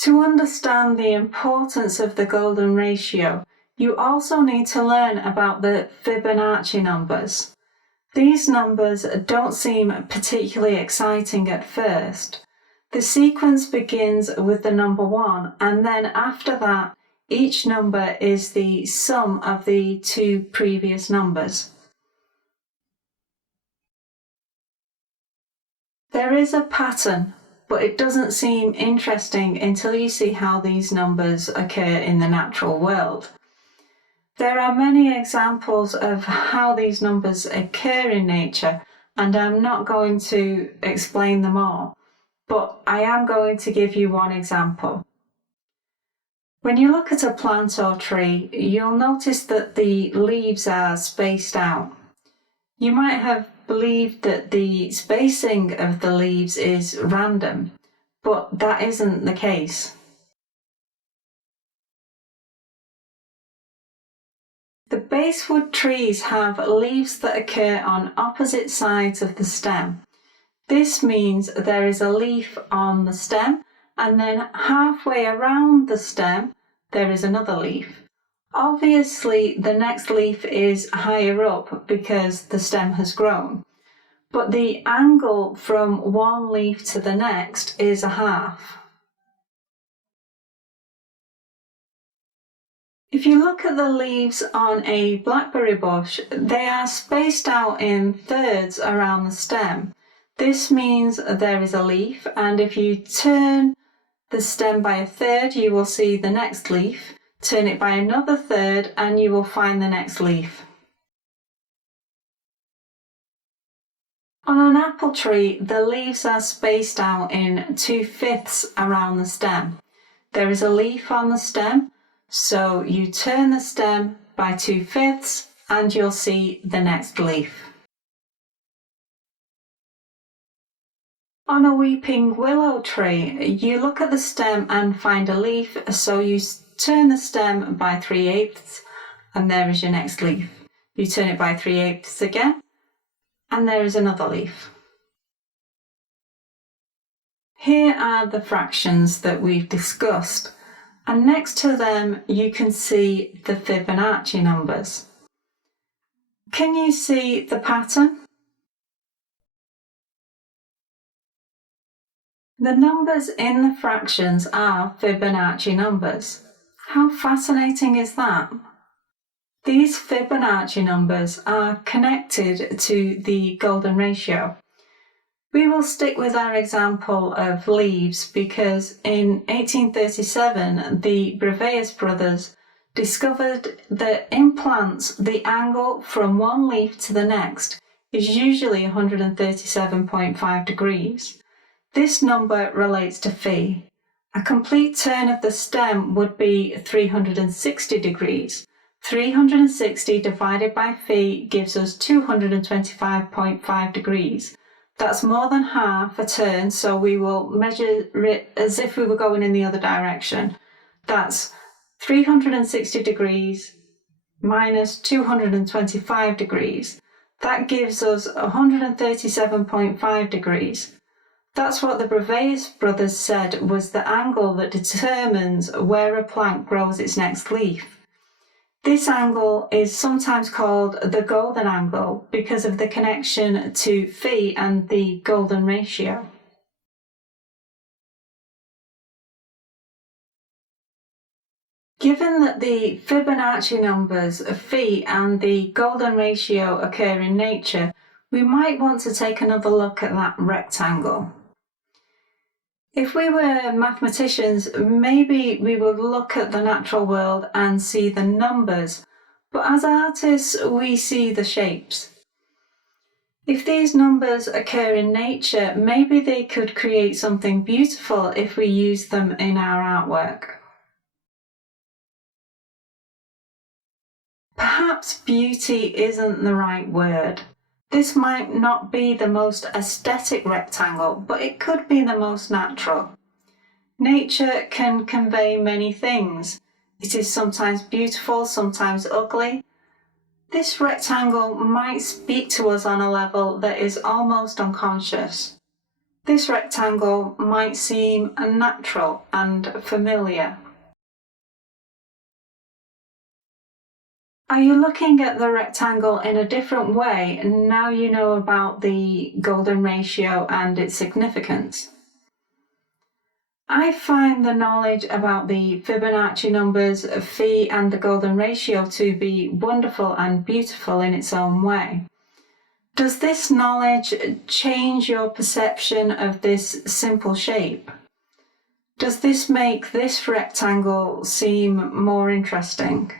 To understand the importance of the golden ratio, you also need to learn about the Fibonacci numbers. These numbers don't seem particularly exciting at first. The sequence begins with the number 1, and then after that, each number is the sum of the two previous numbers. There is a pattern, but it doesn't seem interesting until you see how these numbers occur in the natural world. There are many examples of how these numbers occur in nature, and I'm not going to explain them all, but I am going to give you one example. When you look at a plant or tree, you'll notice that the leaves are spaced out. You might have believed that the spacing of the leaves is random, but that isn't the case. The basswood trees have leaves that occur on opposite sides of the stem. This means there is a leaf on the stem, and then halfway around the stem there is another leaf. Obviously the next leaf is higher up because the stem has grown, but the angle from one leaf to the next is a half. If you look at the leaves on a blackberry bush, they are spaced out in thirds around the stem. This means there is a leaf, and if you turn the stem by a third, you will see the next leaf. Turn it by another third and you will find the next leaf. On an apple tree, the leaves are spaced out in 2/5 around the stem. There is a leaf on the stem, so you turn the stem by 2/5 and you'll see the next leaf. On a weeping willow tree, you look at the stem and find a leaf, so you turn the stem by 3/8 and there is your next leaf. You turn it by 3/8 again and there is another leaf. Here are the fractions that we've discussed, and next to them you can see the Fibonacci numbers. Can you see the pattern? The numbers in the fractions are Fibonacci numbers. How fascinating is that? These Fibonacci numbers are connected to the golden ratio. We will stick with our example of leaves because in 1837 the Brevis brothers discovered that in plants the angle from one leaf to the next is usually 137.5 degrees. This number relates to phi. A complete turn of the stem would be 360 degrees. 360 divided by phi gives us 225.5 degrees. That's more than half a turn, so we will measure it as if we were going in the other direction. That's 360 degrees minus 225 degrees. That gives us 137.5 degrees. That's what the Brevis brothers said was the angle that determines where a plant grows its next leaf. This angle is sometimes called the golden angle because of the connection to phi and the golden ratio. Given that the Fibonacci numbers, phi and the golden ratio occur in nature, we might want to take another look at that rectangle. If we were mathematicians, maybe we would look at the natural world and see the numbers, but as artists, we see the shapes. If these numbers occur in nature, maybe they could create something beautiful if we use them in our artwork. Perhaps beauty isn't the right word. This might not be the most aesthetic rectangle, but it could be the most natural. Nature can convey many things. It is sometimes beautiful, sometimes ugly. This rectangle might speak to us on a level that is almost unconscious. This rectangle might seem natural and familiar. Are you looking at the rectangle in a different way now you know about the golden ratio and its significance? I find the knowledge about the Fibonacci numbers, phi and the golden ratio to be wonderful and beautiful in its own way. Does this knowledge change your perception of this simple shape? Does this make this rectangle seem more interesting?